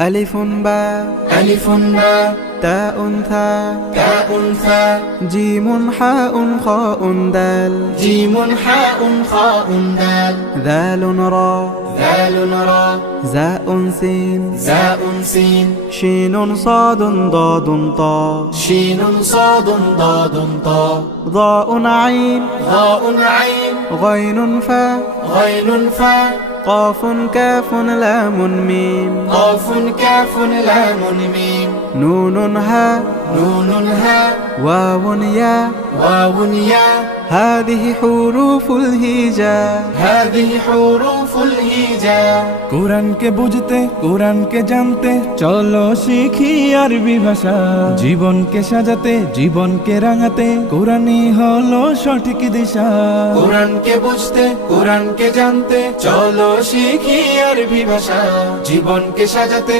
ألف باء ألف باء تاء ثاء تاء ثاء جيم حاء خاء دال جيم حاء خاء دال ذال راء ذال را زاء سين زاء سين شين صاد ضاد طاء شين صاد ضاد طاء ضاء عين ضاء عين غين فاء غين فاء قاف كاف لام ميم قاف كاف لام ميم نون هاء نون هاء واو ياء واو ياء هذه حروف الهجاء هذه حروف الهجاء কোরআনকে বুঝতে কোরআনকে জানতে চলো শিখি আরবি ভাষা জীবনকে সাজাতে জীবনকে রাঙাতে কোরআনই হলো সঠিক দিশা কোরআনকে বুঝতে কোরআনকে জানতে চলো শিখি আরবি ভাষা জীবনকে সাজাতে